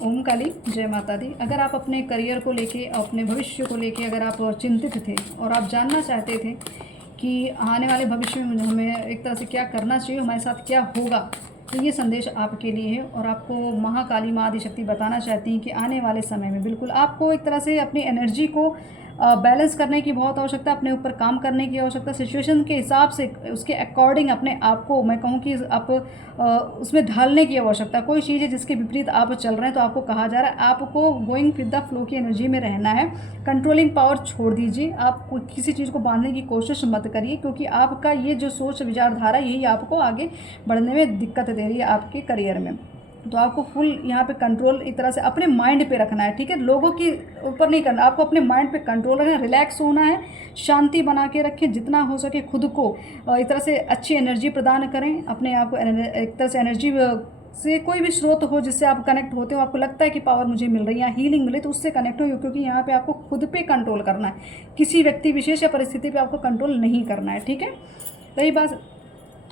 ओम काली जय माता दी। अगर आप अपने करियर को लेके, अपने भविष्य को लेके अगर आप चिंतित थे और आप जानना चाहते थे कि आने वाले भविष्य में हमें एक तरह से क्या करना चाहिए, हमारे साथ क्या होगा, तो ये संदेश आपके लिए है। और आपको महाकाली माँ आदिशक्ति बताना चाहती हैं कि आने वाले समय में बिल्कुल आपको एक तरह से अपनी एनर्जी को बैलेंस करने की बहुत आवश्यकता, अपने ऊपर काम करने की आवश्यकता, सिचुएशन के हिसाब से उसके अकॉर्डिंग अपने आप को, मैं कहूँ कि आप उसमें ढालने की आवश्यकता। कोई चीज़ है जिसके विपरीत आप चल रहे हैं तो आपको कहा जा रहा है आपको गोइंग विद द फ्लो की एनर्जी में रहना है। कंट्रोलिंग पावर छोड़ दीजिए, आप किसी चीज़ को बांधने की कोशिश मत करिए, क्योंकि आपका ये जो सोच विचारधारा यही आपको आगे बढ़ने में दिक्कत दे रही है आपके करियर में। तो आपको फुल यहाँ पे कंट्रोल एक तरह से अपने माइंड पे रखना है, ठीक है। लोगों के ऊपर नहीं करना, आपको अपने माइंड पे कंट्रोल रखना है, रिलैक्स होना है, शांति बना के रखें, जितना हो सके खुद को एक तरह से अच्छी एनर्जी प्रदान करें अपने आप को। एक तरह से एनर्जी से कोई भी स्रोत हो जिससे आप कनेक्ट होते हो, आपको लगता है कि पावर मुझे मिल रही है, हीलिंग मिले, तो उससे कनेक्ट हो, क्योंकि यहाँ पे आपको खुद पे कंट्रोल करना है, किसी व्यक्ति विशेष या परिस्थिति पे आपको कंट्रोल नहीं करना है, ठीक है। रही बात,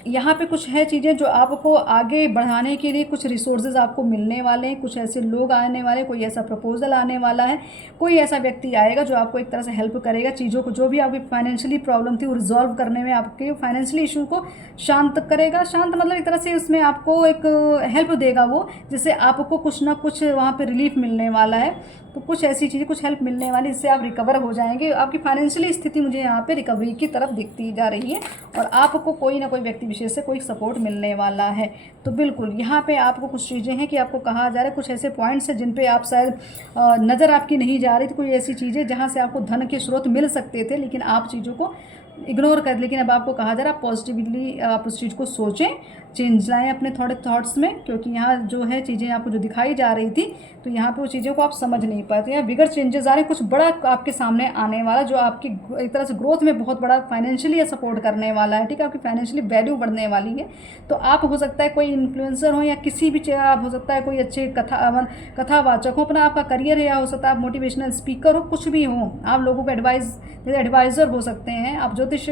यहाँ पे कुछ है चीज़ें जो आपको आगे बढ़ाने के लिए कुछ रिसोर्सेज आपको मिलने वाले हैं, कुछ ऐसे लोग आने वाले, कोई ऐसा प्रपोजल आने वाला है, कोई ऐसा व्यक्ति आएगा जो आपको एक तरह से हेल्प करेगा चीज़ों को, जो भी आपकी फाइनेंशियली प्रॉब्लम थी वो रिजॉल्व करने में, आपके फाइनेंशियली इशू को शांत करेगा। शांत मतलब एक तरह से उसमें आपको एक हेल्प देगा वो, जिससे आपको कुछ ना कुछ वहाँ पर रिलीफ मिलने वाला है। तो कुछ ऐसी चीज़ें, कुछ हेल्प मिलने वाली, जिससे आप रिकवर हो जाएंगे। आपकी फाइनेंशियली स्थिति मुझे यहाँ पे रिकवरी की तरफ दिखती जा रही है और आपको कोई ना कोई व्यक्ति विशेष से कोई सपोर्ट मिलने वाला है। तो बिल्कुल यहाँ पे आपको कुछ चीज़ें हैं कि आपको कहा जा रहा है, कुछ ऐसे पॉइंट्स हैं जिन पे आप शायद नज़र आपकी नहीं जा रही थी, कोई ऐसी चीज़ें जहाँ से आपको धन के स्रोत मिल सकते थे, लेकिन आप चीज़ों को इग्नोर कर। लेकिन अब आपको कहा जा रहा है पॉजिटिवली आप उस चीज़ को सोचें, चेंज लाएं अपने थोड़े थॉट्स में, क्योंकि यहाँ जो है चीज़ें आपको जो दिखाई जा रही थी, तो यहाँ पे वो चीज़ों को आप समझ नहीं पाए। तो यहाँ बिगड़ चेंजेस आ रहे हैं, कुछ बड़ा आपके सामने आने वाला, जो आपकी एक तरह से ग्रोथ में बहुत बड़ा फाइनेंशियली सपोर्ट करने वाला है, ठीक है। आपकी फाइनेंशियली वैल्यू बढ़ने वाली है। तो आप हो सकता है कोई इन्फ्लुएंसर हो, या किसी भी आप हो सकता है कोई अच्छे कथावाचक हो, अपना आपका करियर है, या हो सकता है आप मोटिवेशनल स्पीकर हो, कुछ भी हो, आप लोगों को एडवाइज़र हो सकते हैं, आप ज्योतिष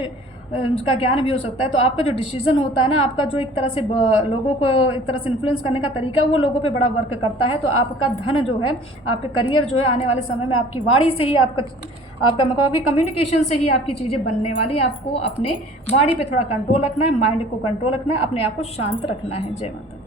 का ज्ञान भी हो सकता है। तो आपका जो डिसीजन होता है ना, आपका जो एक तरह से लोगों को एक तरह से इन्फ्लुएंस करने का तरीका, वो लोगों पे बड़ा वर्क करता है। तो आपका धन जो है, आपके करियर जो है, आने वाले समय में आपकी वाणी से ही आपका मतलब आपकी कम्युनिकेशन से ही आपकी चीज़ें बनने वाली। आपको अपने वाणी पे थोड़ा कंट्रोल रखना है, माइंड को कंट्रोल रखना है, अपने आप को शांत रखना है। जय माता दी।